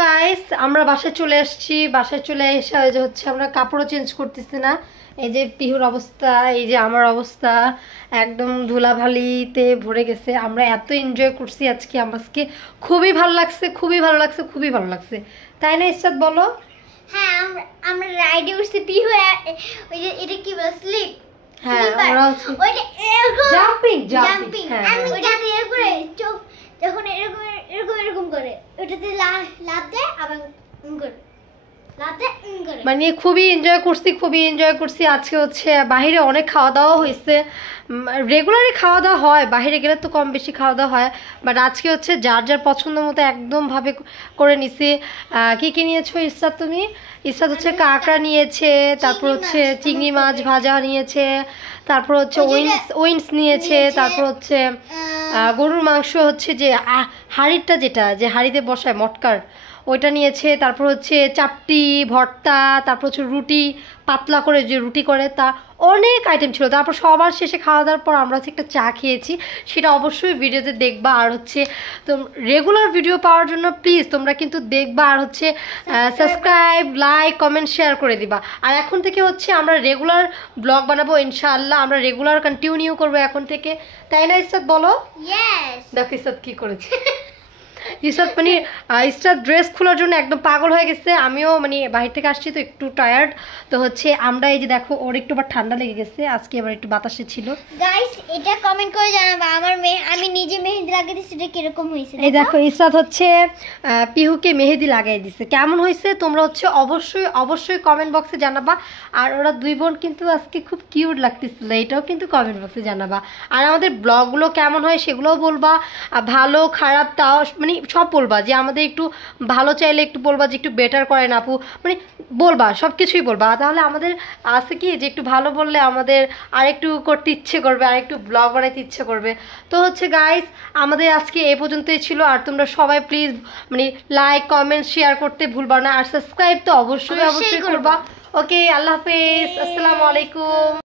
Guys আমরা বাসায় চলে আসছি। বাসায় চলে এসে ওই যে হচ্ছে আমরা কাপড়ও চেঞ্জ করতেছি না। এই যে পিহুর অবস্থা, এই যে আমার অবস্থা, একদম ধুলাবালিতে ভরে গেছে। আমরা এত এনজয় করছি আজকে, আমাকে খুবই ভালো লাগছে, খুবই ভালো লাগছে, খুবই ভালো লাগছে, তাই না ইসরাত বলো? হ্যাঁ, আমরা রাইডে উঠছি। পিহু ওই যে এটা কি বলে, স্লিপ। হ্যাঁ, আমরা ওইটা এরকম জাম্পিং। আমি ওইটাতে এর করে চোখ যখন এরকম এরকম এরকম করে ওইটাতে লাফ দেয় আবার করে লাফ দেয় করে, মানে খুবই এনজয় করছি, খুবই এনজয় করছি। আজকে হচ্ছে বাইরে অনেক খাওয়া দাওয়া হয়েছে। রেগুলারই খাওয়া দাওয়া হয়, বাইরে গেলে তো কম বেশি খাওয়া দাওয়া হয়, বাট আজকে হচ্ছে যার যার পছন্দ মতো একদমভাবে করে নিছি। কি কি নিয়েছো ইসরাত তুমি? ইসরাত হচ্ছে কাঁকড়া নিয়েছে, তারপর হচ্ছে চিংড়ি মাছ ভাজা নিয়েছে, তারপর হচ্ছে উইন্স নিয়েছে, তারপর হচ্ছে গরুর মাংস হচ্ছে যে হাঁড়িটা, যেটা যে হাঁড়িতে বসায় মটকার, ওইটা নিয়েছে, তারপর হচ্ছে চাপটি ভর্তা, তারপর হচ্ছে রুটি পাতলা করে যে রুটি করে, তা অনেক আইটেম ছিল। তারপর সবার শেষে খাওয়া দাওয়ার পর আমরা হচ্ছে একটা চা খেয়েছি, সেটা অবশ্যই ভিডিওতে দেখবা। আর হচ্ছে তো রেগুলার ভিডিও পাওয়ার জন্য প্লিজ তোমরা কিন্তু দেখবা, আর হচ্ছে সাবস্ক্রাইব, লাইক, কমেন্ট, শেয়ার করে দিবা। আর এখন থেকে হচ্ছে আমরা রেগুলার ব্লগ বানাবো ইনশাআল্লাহ, আমরা রেগুলার কন্টিনিউ করবো এখন থেকে, তাই না ইসরাত বলো? দেখো ইসরাত কি করেছে। ইসরাত মানে ইসরাত ড্রেস খোলার জন্য একদম পাগল হয়ে গেছে। আমিও মানে বাহির থেকে আসছি তো একটু টায়ার্ড, তো হচ্ছে আমরা এই যে দেখো ওর একটু ঠান্ডা লেগে গেছে, আজকে আবার একটু বাতাসে ছিল। গাইস এটা কমেন্ট করে জানাবা আমি নিজে মেহেদি লাগিয়ে দিছি, এটা কিরকম হয়েছে। এই দেখো ইসরাত হচ্ছে পিহুকে মেহেদি লাগাই দিছে, কেমন হয়েছে তোমরা হচ্ছে অবশ্যই অবশ্যই কমেন্ট বক্সে জানাবা। আর ওরা দুই বোন কিন্তু আজকে খুব কিউট লাগতেছিল, এটাও কিন্তু কমেন্ট বক্সে জানাবা। আর আমাদের ব্লগগুলো কেমন হয় সেগুলোও বলবা, ভালো খারাপ তাও মানে সব বলবা, যে আমাদের একটু ভালো চাইলে একটু বলবা, যে একটু বেটার করেন আপু, মানে বলবা, সব কিছুই বলবা। তাহলে আমাদের আছে কি যে একটু ভালো বললে আমাদের আরেকটু করতে ইচ্ছে করবে, আরেকটু ব্লগ বানাইতে ইচ্ছে করবে। তো হচ্ছে গাইস আমাদের আজকে এই পর্যন্তই ছিল। আর তোমরা সবাই প্লিজ মানে লাইক, কমেন্ট, শেয়ার করতে ভুলবা না, আর সাবস্ক্রাইব তো অবশ্যই অবশ্যই করবা। ওকে, আল্লাহ হাফেজ, আসসালামু আলাইকুম।